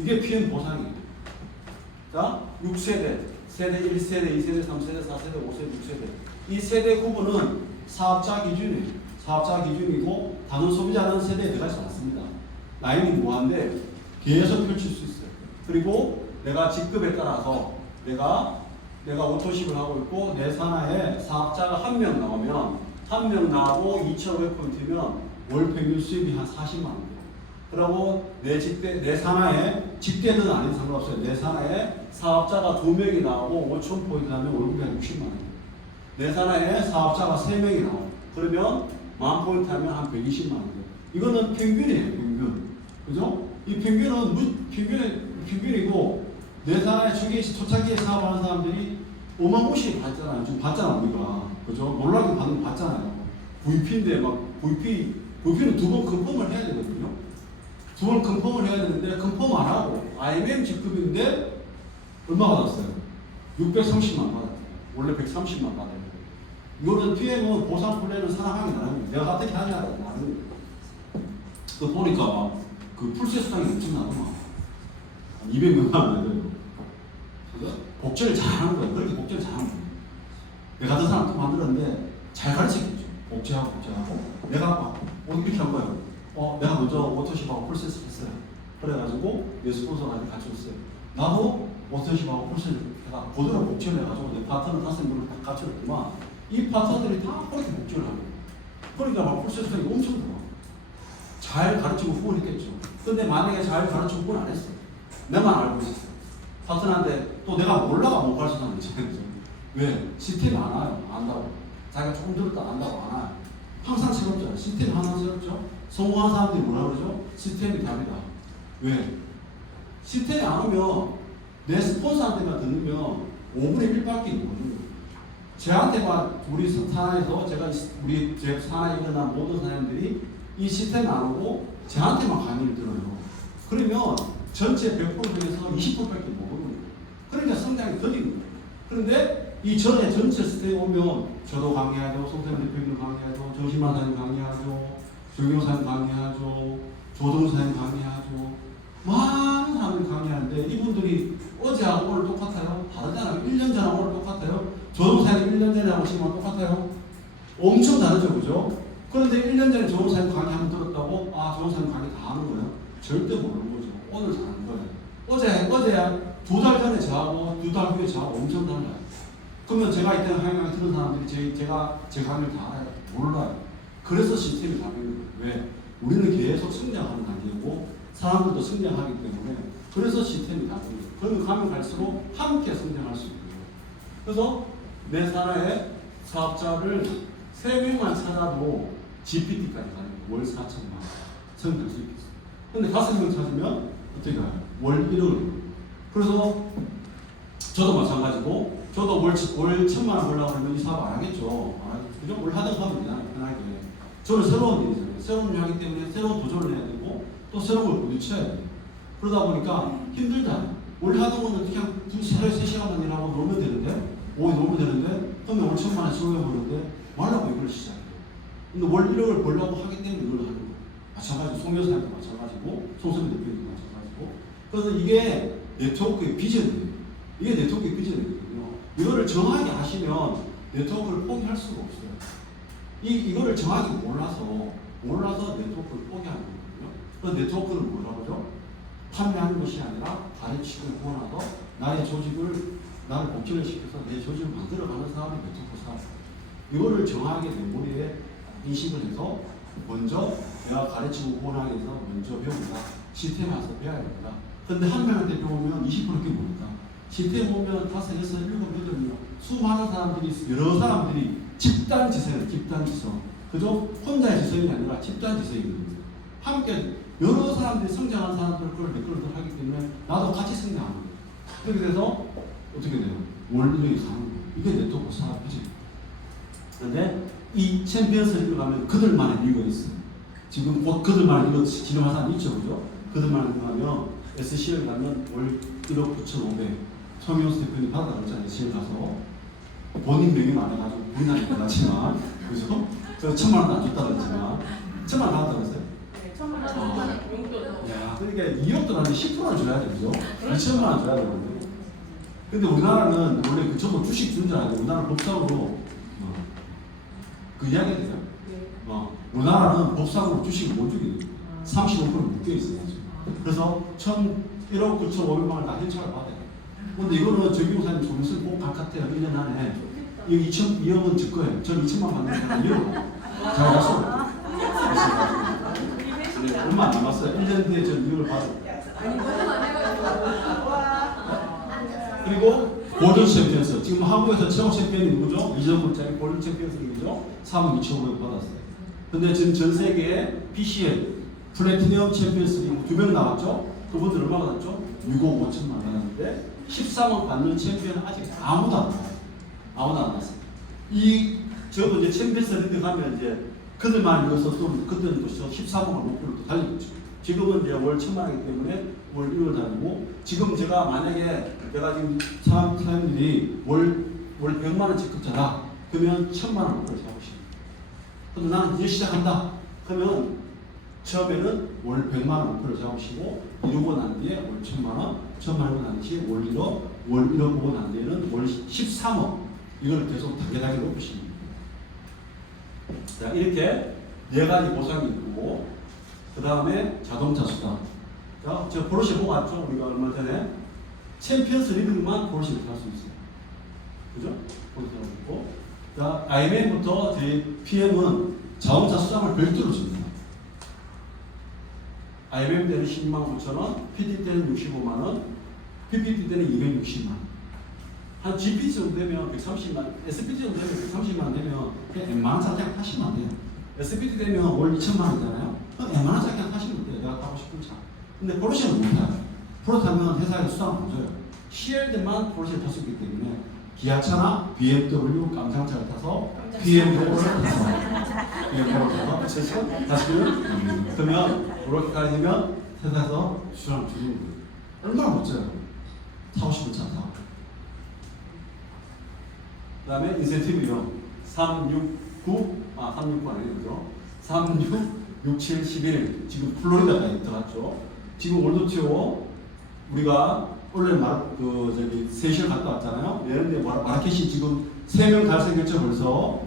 이게 PM 보상이에요. 자, 6세대, 세대 1세대, 2세대, 3세대, 4세대, 5세대, 6세대. 이 세대 구분은 사업자 기준이에요. 사업자 기준이고 다른 소비자는 세대에 들어가지 않습니다. 라인이 무한데 계속 펼칠 수 있어요. 그리고 내가 직급에 따라서 내가 오토십을 하고 있고 내 산하에 사업자가 1명 나오면 1명 나오고 2,500포인트면 월 평균 수입이 한 40만 원 돼요. 그리고 내 산하에 직대는 아닌 상관없어요. 내 산하에 사업자가 2명이 나오고 5,000포인트 하면 월급이 한 60만 원 돼요. 내 산하에 사업자가 3명이 나오고 그러면 10,000포인트 하면 한 120만 원 돼요. 이거는 평균이에요, 평균. 그죠? 이 평균은 평균이고 내 산하에 초창기에 사업하는 사람들이 어마무시하게 받잖아요. 지금 받잖아, 우리가. 그죠? 놀라게 받는 거 받잖아요. VP인데 VP는 2번 컨펌을 해야 되거든요. 2번 컨펌을 해야 되는데 컨펌 안 하고 IMM 직급인데 얼마 받았어요? 630만 받았어요. 원래 130만 받아요. 이거는 PM은 보상 플랜은 사랑하기 나름입니다. 내가 어떻게 하냐가 나름입니다. 그 보니까 그 풀셋 수당이 엄청나더만. 200명만 안 되더라고요. 복제를 잘하는 거예요. 그렇게 복제를 잘하는 거예요. 내가 같은 사람 또 만들었는데 잘 가르치겠죠. 복제하고. 내가 이렇게 한 거예요. 내가 먼저 오토십하고 풀셋을 했어요. 그래가지고 내 스폰서가 같이 왔어요. 나도 오토십하고 풀셋을 해가 그대로 복제를 해가지고 내 파트너 5명을 다 갖춰줬더만 이 파트너들이 다 그렇게 복제를 하고 그러니까 막 풀셋 수당이 엄청 들어. 잘 가르치고 후원했겠죠. 근데 만약에 잘 가르치고 후원 안 했어. 내만 알고 있었어. 파트너한테 또 내가 몰라가 못 가르쳐 사는 거지. 왜? 시스템이 안 와요. 안다고. 자기가 조금 들었다 안다고 안 와요. 항상 새롭잖아요. 시스템이 항상 새롭죠. 성공한 사람들이 뭐라 그러죠? 시스템이 답이다. 왜? 시스템이 안 오면 내 스폰서한테만 듣는 5분의 1밖에 모르는 거예요. 저한테만 우리 산하에서 제 산하에 일어난 모든 사람들이 이 시스템 안 오고 저한테만 강의를 들어요. 그러면 전체 100% 중에서 20%밖에 모르는 거예요. 그러니까 성장이 더딘 거예요. 그런데 이 전에 전체 시스템 오면 저도 강의하죠, 송태만 대표님 강의하죠, 정신만 사님 강의하죠, 정용사님 강의하죠, 조동사님 강의하죠. 많은 사람들이 강의하는데 이분들이 어제하고 오늘 똑같아요? 다르잖아요. 1년 전하고 오늘 똑같아요? 조동사님 1년 전에 하고 지금 똑같아요? 엄청 다르죠, 그죠? 그런데 1년 전에 조동사님 강의 한번 들었다고 조동사님 강의 다 하는 거예요? 절대 모르는 거죠. 오늘 잘하는 거예요. 어제 2달 전에 저하고 2달 후에 저하고 엄청 달라요. 그러면 제가 이때 강의 들은 사람들이 제가 제 강의를 다 알아요? 몰라요. 그래서 시스템이 바뀌는 거예요. 왜? 우리는 계속 성장하는 단계고 사람들도 성장하기 때문에 그래서 시스템이 바뀌는 거예요. 그러면 가면 갈수록 함께 성장할 수 있는 거예요. 그래서 내 산하에 사업자를 3명만 찾아도 GPT까지 가는 거예요. 월 4천만 성장할 수 있겠어요. 근데 5명 찾으면 어떻게 가요? 월 1억. 그래서 저도 마찬가지고 저도 월 1,000만 원 벌려고 하면 이 사업 안 하겠죠. 그죠? 뭘 하든 하면 되잖아요. 편하게. 저는 새로운 일이잖아요. 새로운 일 하기 때문에 새로운 도전을 해야 되고 또 새로운 걸 부딪혀야 돼요. 그러다 보니까 힘들잖아요. 원래 하던 거는 그냥 하루에 3시간만 일하고 놀면 되는데, 오후에 놀면 되는데, 그러면 월 1,000만 원 소요해보는데, 말라고 이걸 시작해요. 근데 월 1억을 벌려고 하기 때문에 이걸 하는 거예요. 마찬가지로 송여사님도 마찬가지고, 송선미 대표님도 마찬가지고. 그래서 이게 네트워크의 비전이에요. 이게 네트워크의 비전이거든요. 이거를 정확히 아시면 네트워크를 포기할 수가 없어요. 이거를 정확히 몰라서 네트워크를 포기하는 거거든요. 그 네트워크는 뭐라고 하죠? 판매하는 것이 아니라 가르치고 구원하고 나의 조직을 나를 복제를 시켜서 내 조직을 만들어가는 사람이 네트워크 사업이에요. 이거를 정확하게 내 머리에 인식을 해서 먼저 내가 가르치고 구원하기 위해서 먼저 배운다. 시스템 와서 배워야 됩니다. 근데 한 명한테 배우면 20%밖에 모른다. 시스템 보면 5, 6, 7, 8명 수많은 사람들이 여러 사람들이 집단 지성이에요. 집단 지성. 그죠? 혼자의 지성이 아니라 집단 지성이거든요. 함께 여러 사람들이 성장한 사람들 걸 댓글을 하기 때문에 나도 같이 성장하는 거예요. 그렇게 돼서 어떻게 돼요? 원리력이 가는 거예요. 이게 네트워크 사업이지. 그런데 이 챔피언스를 가면 그들만의 이유가 있어요. 지금 곧 그들만의 이유가 진행한 사람이 있죠, 그죠? 그들만의 이유가 가면 SCL 가면 월 1억 9,500 송영수 대표님 받았다 그랬잖아요. SCL 가서 본인 명의는 안 해가지고 본인한테 받았지만 그죠? 저 1,000만 원도 안 줬다 그랬지만 1,000만 원 받았다 그랬어요? 네, 1,000만 원 용돈. 야, 그러니까 2억도 아니고 10%를 줘야 되죠. 2,000만 원 줘야 되는데. 근데 우리나라는 원래 저도 주식 주는 줄 알고 우리나라는 법상으로 그 이야기 돼요. 우리나라는 법상으로 주식을 못 주게 돼요. 35% 묶여 있어요. 그래서 1억 9,500만 원 다 현찰을 받아요. 근데 이거는 정경사님 조명술 꼭 갈 것 같아요. 1년 안에. 이거 2억은 제 거예요. 전 2천만 받는 거예요. 2억. 잘 갔어. 얼마 안 남았어요. 1년 뒤에 전 2억을 받아요. 그리고 골든 챔피언스. 지금 한국에서 최고 챔피언이 누구죠? 2점 불짜리 골든 챔피언스 누구죠? 3억 2,500 받았어요. 근데 지금 전 세계에 PCL, 플래티넘 챔피언스 리그 2명 나왔죠? 그분들 얼마 받았죠? 6억 5천만 받았는데 13억 받는 챔피언은 아직 아무도 안 나와요. 아무도 안 나왔어요. 저도 이제 챔피언스 리그 가면 이제 그들만 위해서 또 그때는 또 13억을 목표로 또 달리겠죠. 지금은 이제 월 1,000만 원이기 때문에 월 1월 다니고 지금 제가 만약에 내가 지금 사람들이 월 100만 원 직급자다. 그러면 1,000만 원 목표를 잡으시고 근데 나는 이제 시작한다. 그러면 처음에는 월 100만 원 목표를 잡으시고 이러고 난 뒤에 월 1,000만 원, 1,000만 원 난 뒤에 월 1억, 월 1억 보고 난 뒤에는 월 13억 이걸 계속 단계단계 높이시는 거예요. 자, 이렇게 4가지 보상이 있고 그 다음에 자동차 수당. 자, 저 포르쉐 보고 왔죠? 우리가 얼마 전에 챔피언스 리그만 포르쉐를 탈 수 있어요. 그죠? 포르쉐 있고 자, IMM부터 저희 PM은 자동차 수당을 별도로 줍니다. IMM 때는 12만 9천 원, PT 때는 65만 원, PPT 때는 260만 원. 한 GP 정도 되면 130만 원, SPT 정도 되면 130만 원 되면 그냥 웬만한 차 그냥 타시면 안 돼요. SPT 되면 월 2천만 원이잖아요. 그럼 웬만한 차 그냥 타시면 돼요. 내가 타고 싶은 차. 근데 포르쉐는 못 타요. 포르쉐 타면 회사에서 수당 안 줘요. CL들만 포르쉐를 탈 수 있기 때문에 기아차나 BMW 깜장차를 타서 BMW를 타서 다시는 그러면 그렇게 다니면 회사에서 수량 주는 거예요. 얼마나 멋져요. 타고 싶은 차 타고. 그 다음에 인센티브요. 369 아니에요, 그죠? 36, 67, 11 지금 플로리다가 들어갔죠. 지금 월드투어 우리가 원래 세시를 갔다 왔잖아요. 얘는데 마라케시 지금 3명 달성했죠. 벌써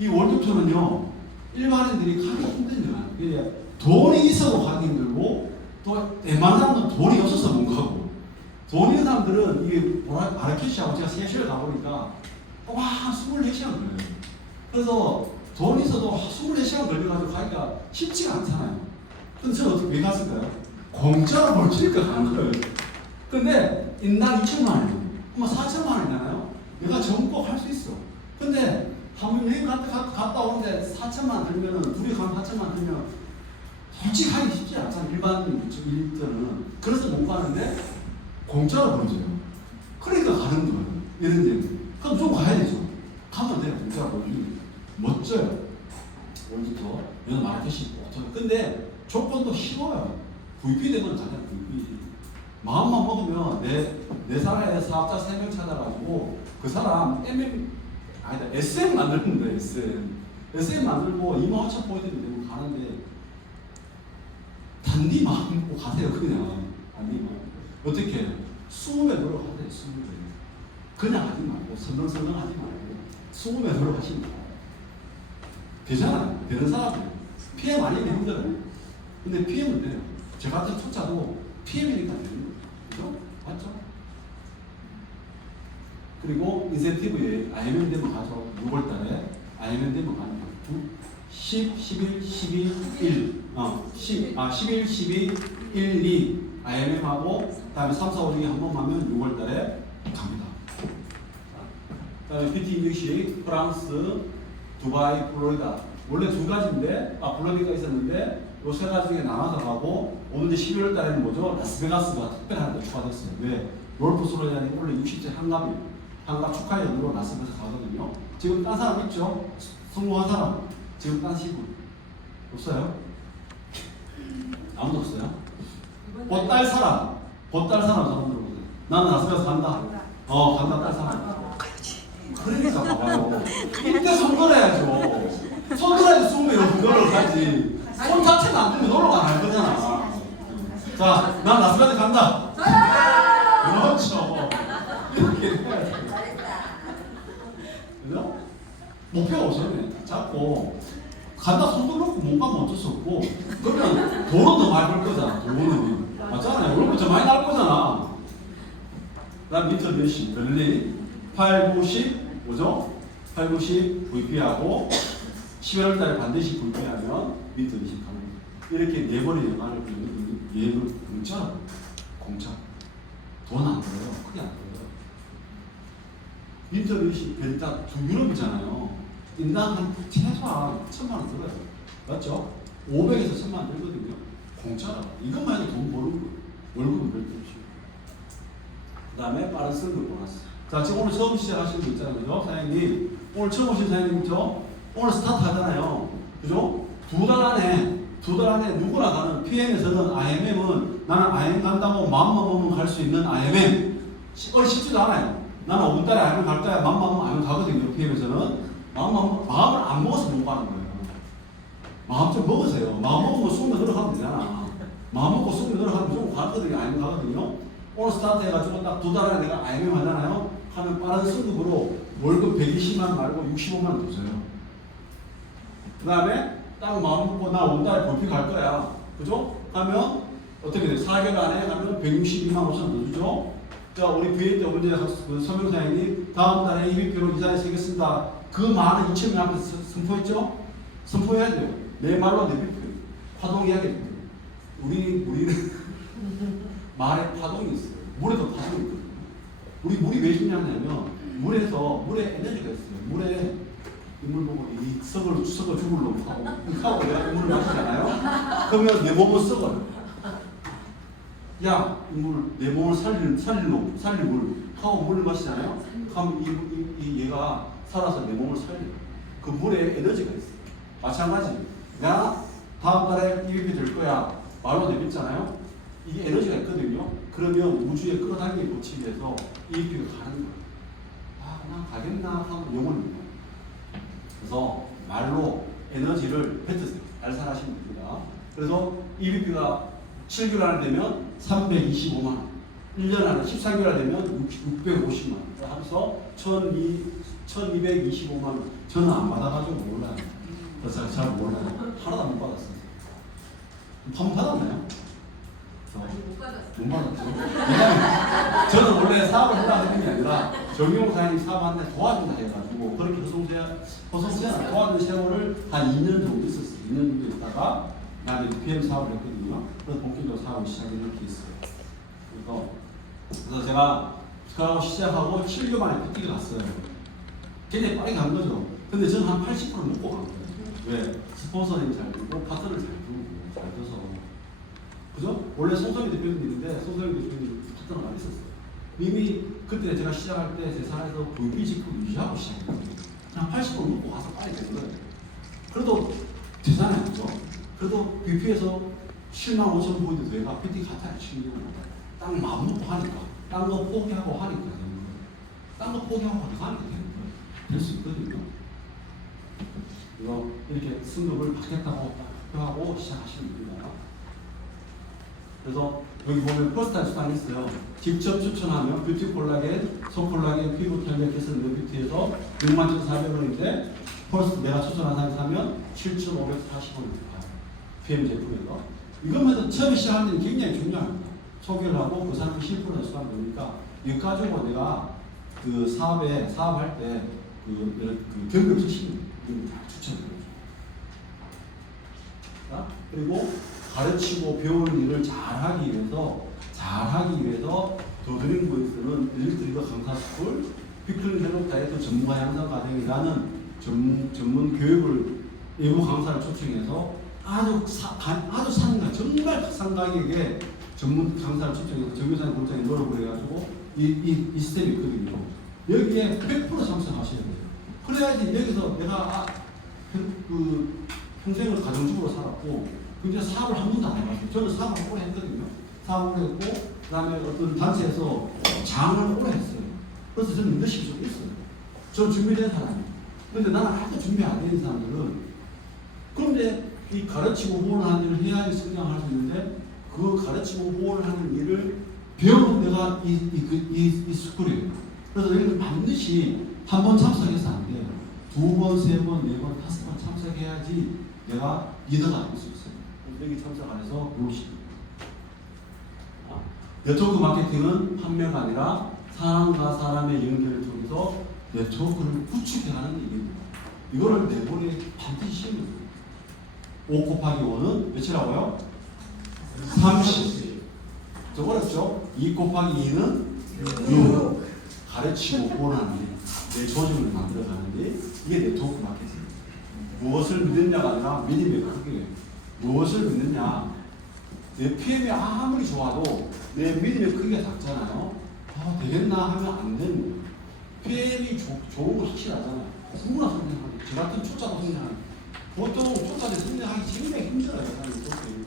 이 월드투어는요 일반인들이 가기 힘들잖아요. 그냥 돈이 있어도 가기 힘들고 또 웬만한 사람들은 돈이 없어서 못 가고 돈 있는 사람들은 이게 마라케시하고 제가 세시를 가보니까 와 24시간 걸려요. 그래서 돈 있어도 24시간 걸려가지고 가기가 쉽지가 않잖아요. 근데 저는 어떻게 왜 갔을까요? 공짜로 뭘 주니까 간 거예요. 근데 인당 2천만 원이에요. 그럼 4천만 원이잖아요. 내가 젊고 할 수 있어. 근데 한번 여행 갔다 오는데 4천만 원 들면은 둘이 가면 4천만 원 들면 솔직히 하기 쉽지 않잖아요. 일반인들은. 그래서 못 가는데 공짜로 보여줘요. 그러니까 가는 거예요. 이런 얘기. 그럼 좀 가야 되죠. 가면 돼요. 공짜로 보여주는 거예요. 멋져요. 월드투어. 얘는 마라케시 못하고. 근데 조건도 쉬워요. VP 되면 가잖아요. VP. 마음만 먹으면 내 사람의 사업자 3명 찾아가지고 그 사람 SM 만드는 거예요. SM 만들고 25,000 포인트 되고 가는데 단디 마음 먹고 가세요. 그냥 단디 마음. 어떻게 해요? 20배 노력하세요. 20배. 그냥 하지 말고 설렁설렁 하지 말고 20배 노력하시면 되잖아요. 되는 사람이에요. PM 아니면 힘들어요. 근데 PM은 돼요. 저 같은 투자도 PM이니까 되는 거예요. 그죠? 맞죠? 그리고 인센티브에 IMM 되면 가죠. 6월달에 IMM 되면 가는 거예요. 10, 11, 12, 1 11, 12, 1, 2 IMM하고 그 다음에 3, 4, 5 중에 한 번 하면 6월달에 갑니다. 그 다음에 PT 인증식 프랑스, 두바이, 플로리다 원래 두 가지인데 플로리다가 있었는데 요 세 가지 중에 나눠서 가고 오늘 이제 12월 달에는 뭐죠? 라스베가스가 특별한 데 추가됐어요. 왜? 롤프 솔로자니 원래 60세 한갑이에요. 한갑 축하 연으로 라스베가스 가거든요. 지금 딴 사람 있죠? 성공한 사람 지금 딴 시군 없어요? 아무도 없어요? 보딸 사람 사람 들어보세요. 나는 라스베가스 간다. 간다 딸 사람. 그러니까 봐봐요. 이때 손 들어야죠. 손 들어야지 숨으면 놀러 가지. 손 자체가 안 들면 놀러가 안 할 거잖아. 자, 난 라스베가스 간다. 그렇죠. 이렇게 해야지. 그죠? 목표가 없어요. 자꾸 간다 손 들어놓고 못 가면 어쩔 수 없고 그러면 돈은 더 많이 벌 거잖아. 돈은 맞잖아요. 월급 더 많이 날 거잖아. 그다음 밑에 몇시 berlin 8, 9, 10 뭐죠? 8, 9, 10 VP하고 11월 달에 반드시 VP하면 밑에 20 가는 이렇게 네 번의 영화를 부르는 얘는 공짜 돈 안 들어요. 크게 안 들어요. 밑에 20 벨타 유럽이잖아요. 인당 한 최소한 1,000만 원 들어요. 맞죠? 500에서 1,000만 원 들거든요. 공짜라. 이것만 해도 돈 버는 거예요. 월급은 별도 없이. 그 다음에 빠른 승급 보너스. 자, 지금 오늘 처음 시작하시는 분 있잖아요. 그죠? 사장님. 오늘 처음 오신 사장님 있죠? 오늘 스타트 하잖아요. 그죠? 두 달 안에 누구나 가는 PM에서는 IMM은 나는 IM 간다고 마음만 먹으면 갈 수 있는 IMM. 쉽지도 않아요. 나는 5분달에 IM 갈 거야. 마음만 먹으면 IM 가거든요. PM에서는. 마음을 안 먹어서 못 가는 거예요. 마음 좀 먹으세요. 마음 먹으면 숨을 들어가면 되잖아. 마음 먹고 숨을 들어가면 좀 가거든요. IM 가거든요. 오늘 스타트 해가지고 딱 두 달 안에 내가 IMM 하잖아요. 하면 빠른 승급으로 월급 120만 말고 65만 원 더 줘요. 그 다음에 딱 마음 먹고 나 5달에 볼피 갈 거야. 그죠? 하면 어떻게 돼? 4개월 안에 하면 162만 5천 원 더 주죠? 자, 우리 VA 때 문제 설명사님이 다음 달에 EBP로 이사를 쓰겠습니다. 그 많은 2,000명 앞에서 선포했죠? 선포해야 돼요. 내 말로 내 비표. 파동해야겠죠. 우리는 말에 파동이 있어요. 물에도 파동이 있거든요. 우리 물이 왜 중요하냐면 물에 에너지가 있어요. 물에 물 보고 이 썩어 죽을로 하고 내가 물을 마시잖아요. 그러면 내 몸은 썩어요. 야, 내 몸을 살릴 물 하고 물을 마시잖아요. 그럼 얘가 살아서 내 몸을 살려요. 그 물에 에너지가 있어요. 마찬가지. 내가 다음 달에 EVP 될 거야. 말로 내뱉잖아요. 이게 에너지가 있거든요. 그러면 우주에 끌어당기는 법칙에 대해서 EVP가 가는 거예요. 아, 난 가겠나 하고 영혼을 믿어요. 그래서 말로 에너지를 뱉으세요. 날살하시면 됩니다. 그래서 EVP가 7개월 안에 되면 325만 원, 1년 안에 14개월 되면 650만 원 하면서 1225만 원. 저는 안 받아가지고 몰라요. 그래서 잘 몰라요. 하나도 못 받았어요. 한번 받았나요? 아직 못 받았어요. 못 받았죠. 왜냐면 저는 원래 사업을 하려고 했는 게 아니라 정용 사장님 사업하는데 도와준다 해가지고 그렇게 허송세는 도와준 세월을 한 2년 정도 있었어요. 2년 정도 있다가 나는 PM 사업을 했거든요. 그래서 본격적으로 사업을 시작했는 케이스예요. 그래서 제가 그하고 시작하고 7개월 만에 PT가 갔어요. 굉장히 빠르게 간 거죠. 근데 저는 한 80% 먹고 간 거예요. 왜? 스폰서님 잘 들고 파트너를 잘 두고 잘 둬서. 그죠? 원래 송성희 대표님도 있는데 송성희 대표님 파트너가 많이 있었어요. 이미 그때 제가 시작할 때 제 사에서 VP 직급 유지하고 시작했거든요. 그냥 80% 먹고 가서 빨리 되는 거예요. 그래도 되잖아요. 그죠? 그래도 VP에서 7만 5천 포인트 돼가 PT 같아요. 7개월. 딱 마음 먹고 하니까. 딴 거 포기하고 하니까 되는 거예요. 딴 거 포기하고 하니까 되는 거예요. 될 수 있거든요. 이거 이렇게 승급을 받겠다고 하고 시작하시면 됩니다. 그래서 여기 보면 퍼스트 수단이 있어요. 직접 추천하면 뷰티 콜라겐, 소콜라겐, 피부 탄력 개선 뷰티에서 61,400원인데 퍼스트 내가 추천한 사람이 사면 7,540원입니다. PM 제품에서. 이것만 처음에 시작하는 데 굉장히 중요합니다. 소개를 하고 그 사람이 실패를 수하면 되니까 이거 가지고 내가 그 사업할 때 그 경력 쓰시면 추천드려요. 그리고 가르치고 배우는 일을 잘하기 위해서 더 드린 거에서는 일리트리더 강사스쿨, 피클린 헬로 다이어트 전문가 양성 과정이라는 전문 교육을 외부 강사를 초청해서 아주 상가 정말 상가에게 전문 강사를 초청해서 정교사님 골장에 노력을 해가지고 이 시스템이 있거든요. 여기에 100% 참석하셔야 돼요. 그래야지 여기서 내가 평생을 가정주부로 살았고 근데 사업을 한 번도 안 해봤어요. 저는 사업을 오래 했거든요. 사업을 했고 그 다음에 어떤 단체에서 장을 오래 했어요. 그래서 저는 리더십이 좀 있어요. 저는 준비된 사람이에요. 근데 나는 아직도 준비 안 되는 사람들은 그런데 이 가르치고 후원하는 일을 해야지 성장할 수 있는데 그 가르치고 후원하는 일을 배우는 데가 이 스쿨이에요. 그래서 여기는 반드시 한 번 참석해서 안 돼요. 2번, 3번, 4번, 5번 참석해야지 내가 리더가 될 수 있어요. 여기 참석 안 해서 배우십니다. 네트워크 마케팅은 판매가 아니라 사람과 사람의 연결을 통해서 네트워크를 구축해가는 얘기입니다. 이거를 내보내 반드시 시험을 해요. 5 곱하기 5는 몇이라고요? 30. 좀 어렵죠? 2 곱하기 2는 6. 가르치고 후원하는 게 내 조직을 만들어가는데 이게 네트워크 마케팅. 무엇을 믿느냐가 아니라 믿음의 크기예요. 무엇을 믿느냐. 내 PM이 아무리 좋아도 내 믿음의 크기가 작잖아요. 되겠나 하면 안 되는 거예요. PM이 좋은 건 확실하잖아요. 누구나 성장하는 저 같은 초짜도 성장하는 보통 초짜들 성장하기 굉장히 힘들어요.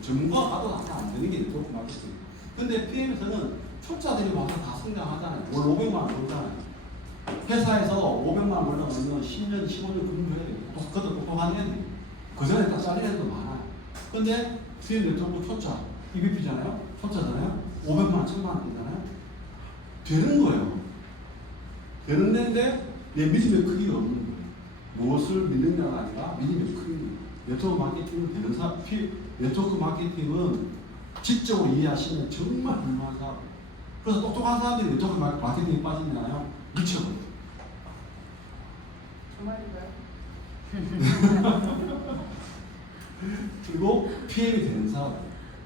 전문가 가도 안 되는 게 네트워크 마케팅. 근데 PM에서는 초짜들이 와서 다 성장하잖아요. 월 500만 원 벌잖아요. 회사에서 500만 원 벌려면 10년, 15년 근무해야 돼요. 그것도 똑똑한 애들. 그 전에 딱 잘리는 애들도 많아요. 근데 PM 네트워크 초짜, EVP잖아요. 초짜잖아요. 500만 원, 1000만 원 되잖아요. 되는 거예요. 되는 데인데 내 믿음의 크기가 없는 거예요. 무엇을 믿느냐가 아니라 믿음의 크기. 네트워크 마케팅은 되는 사람, 네트워크 마케팅은 직접으로 이해하시면 정말 훌륭한 사람. 그래서 똑똑한 사람들이 네트워크 마케팅에 빠지잖아요. 미쳐버려요. 정말인가요? 그리고 PM이 되는 사람.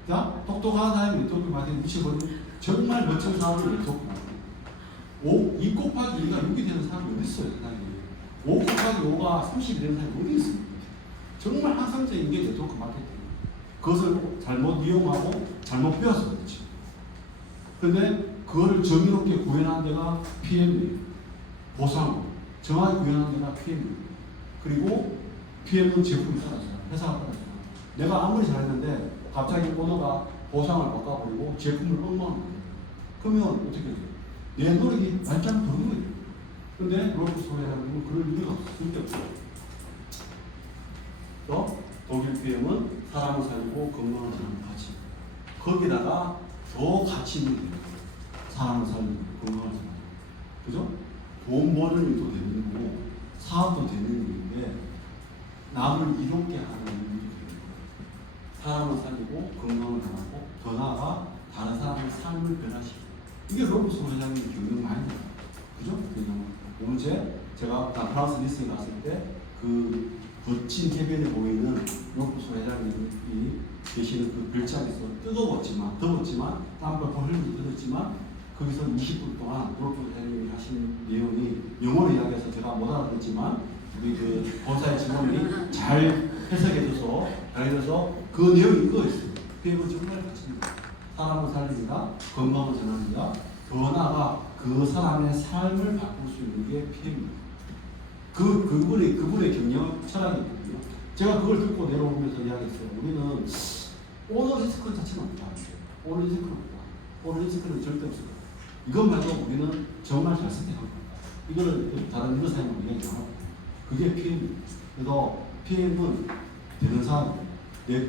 자, 똑똑한 사람이 네트워크 마케팅 미쳐버리면 정말 멋진 사람을 네트워크 마케팅. 2 곱하기 2가 6이 되는 사람이 어디 있어요, 세상에. 5 곱하기 5가 30이 되는 사람이 어디 있습니까? 정말 환상적인 게 네트워크 마케팅. 그것을 잘못 이용하고 잘못 배워서 그렇지. 근데 그거를 정의롭게 구현한 데가 PM이에요. 보상, 정확히 구현한 데가 PM이에요. 그리고 PM은 제품이 따라잖아. 회사가 따라잖아. 내가 아무리 잘했는데 갑자기 오너가 보상을 바꿔버리고 제품을 엉망하는 거예요. 그러면 어떻게 돼요? 내 노력이 말짱 도는 거예요. 근데 롤프스소리라는 그럴 이유가 없어. 절대 없어요. 또 독일 PM은 사람을 살리고 건강을 사는 가치. 거기다가 더 가치 있는 게 사람을 살리고 건강을 사는 그죠? 돈 버는 일도 되는 거고 사업도 되는 일인데 남을 이롭게 하는 일도 되는 거예요. 사람을 살리고 건강을 하고 더 나아가 다른 사람의 삶을 변화시키고 이게 로브스 회장님의 경영 많이 나요. 그죠? 오늘 제가 프랑스 니스에 갔을 때 그 거친 해변에 보이는 로브스 회장님이 계시는 그 별장에서 뜨거웠지만 더웠지만 땀을 흘리고 뜨었지만 거기서 20분 동안 로브스 회장님이 하신 내용이 영어로 이야기해서 제가 못 알아듣지만 우리 그 본사의 직원이 잘 해석해줘서 그 내용이 이거였어요. 그 내용은 정말 가치입니다. 사람을 살립니다. 건강을 전합니다. 더 나아가 그 사람의 삶을 바꿀 수 있는 게 PM입니다. 그분의 경영 철학이 있거든요. 제가 그걸 듣고 내려오면서 이야기했어요. 우리는 오너 리스크 자체는 없다. 오너 리스크는 없다. 오너 리스크는 절대 없어요. 이것 말고 우리는 정말 잘 선택합니다. 이거를 다른 일사님하고 이야기하고 그게 PM입니다. 그래서 PM은 되는 사람입니다.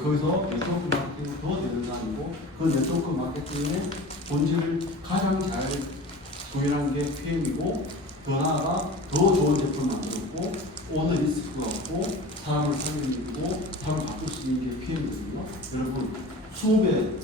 거기서 네트워크 마케팅이 더 되는 사람이고 그 네트워크 마케팅의 본질을 가장 잘 구현한 게 PM이고 더 나아가 더 좋은 제품을 만들었고 오너 리스크가 없고 사람을 살리고 사람을 바꿀 수 있는 게 PM이거든요. 여러분 수업에